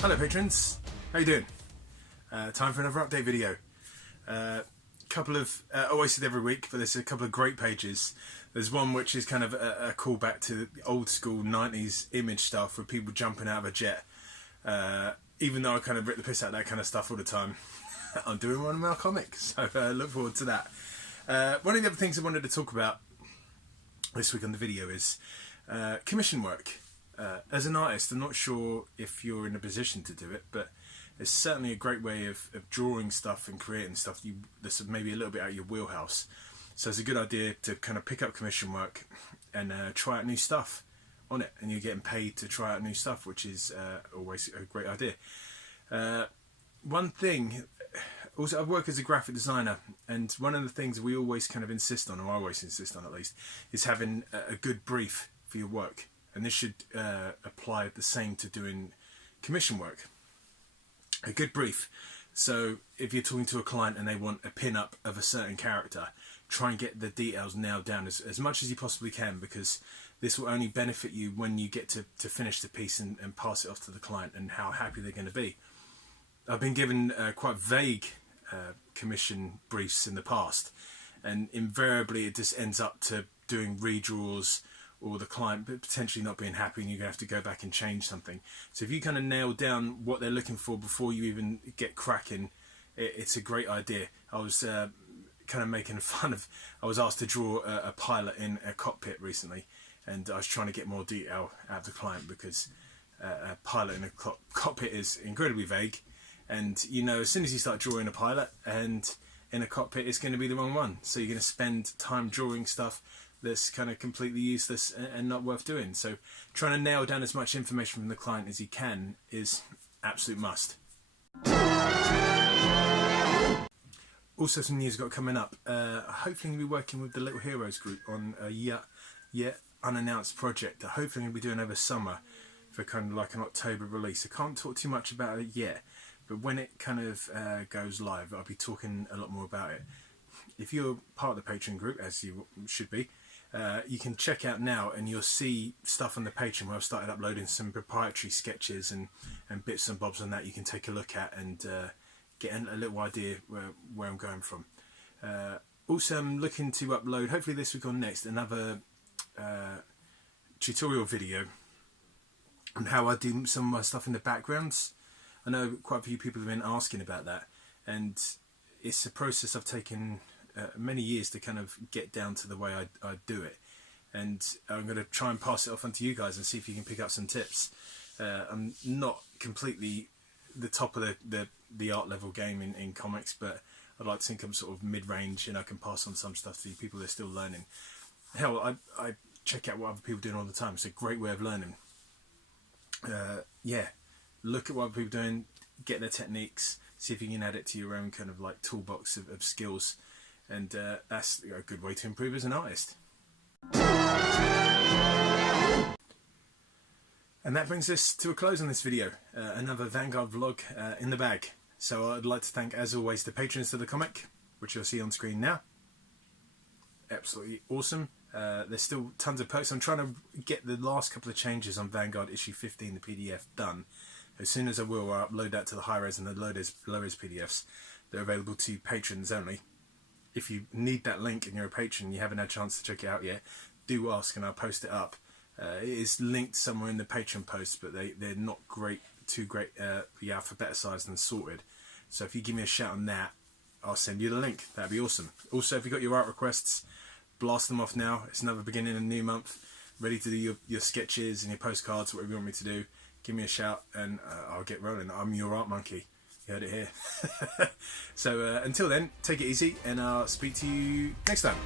Hello patrons, how you doing? Time for another update video. Couple of, I always say it every week, but there's a couple of great pages. There's one which is kind of a callback to the old school 90s image stuff with people jumping out of a jet. Even though I kind of rip the piss out of that kind of stuff all the time, I'm doing one of my comics, so look forward to that. One of the other things I wanted to talk about this week on the video is commission work. As an artist, I'm not sure if you're in a position to do it, but it's certainly a great way of drawing stuff and creating stuff that's maybe a little bit out of your wheelhouse. So it's a good idea to kind of pick up commission work and try out new stuff on it, and you're getting paid to try out new stuff, which is always a great idea. One thing, also I work as a graphic designer, and one of the things we always kind of insist on, or I always insist on at least, is having a good brief for your work. And this should apply the same to doing commission work. A good brief. So if you're talking to a client and they want a pin-up of a certain character, try and get the details nailed down as much as you possibly can, because this will only benefit you when you get to finish the piece and pass it off to the client, and how happy they're going to be. I've been given quite vague commission briefs in the past, and invariably it just ends up to doing redraws, or the client potentially not being happy and you're going to have to go back and change something. So if you kind of nail down what they're looking for before you even get cracking, it's a great idea. I was kind of making fun of, I was asked to draw a pilot in a cockpit recently, and I was trying to get more detail out of the client, because a pilot in a cockpit is incredibly vague, and you know, as soon as you start drawing a pilot and in a cockpit, it's going to be the wrong one. So you're going to spend time drawing stuff that's kind of completely useless and not worth doing. So trying to nail down as much information from the client as you can is absolute must. Also, some news got coming up. Hopefully we'll be working with the Little Heroes group on a yet unannounced project that hopefully we'll be doing over summer for kind of like an October release. I can't talk too much about it yet, but when it kind of goes live, I'll be talking a lot more about it. If you're part of the Patreon group, as you should be, you can check out now and you'll see stuff on the Patreon where I've started uploading some proprietary sketches and bits and bobs on that you can take a look at and get a little idea where I'm going from. Also, I'm looking to upload, hopefully this week or next, another tutorial video on how I do some of my stuff in the backgrounds. I know quite a few people have been asking about that, and it's a process I've taken many years to kind of get down to the way I do it, and I'm going to try and pass it off onto you guys and see if you can pick up some tips. I'm not completely the top of the art level game in comics, but I'd like to think I'm sort of mid-range and I can pass on some stuff to people that are still learning. Hell, I check out what other people are doing all the time. It's a great way of learning. Yeah, look at what other people are doing, get their techniques, see if you can add it to your own kind of like toolbox of skills, and that's a good way to improve as an artist. And that brings us to a close on this video. Another Vanguard vlog in the bag. So I'd like to thank, as always, the patrons to the comic, which you'll see on screen now. Absolutely awesome. There's still tons of perks. I'm trying to get the last couple of changes on Vanguard issue 15, the PDF, done. As soon as I will, I'll upload that to the high-res and the low-res PDFs. They're available to patrons only. If you need that link and you're a patron and you haven't had a chance to check it out yet, do ask and I'll post it up. It is linked somewhere in the Patreon post, but they're not too great, alphabetized and sorted. So if you give me a shout on that, I'll send you the link. That'd be awesome. Also, if you've got your art requests, blast them off now. It's another beginning of a new month. Ready to do your sketches and your postcards, whatever you want me to do. Give me a shout and I'll get rolling. I'm your art monkey. You heard it here. So until then, take it easy and I'll speak to you next time.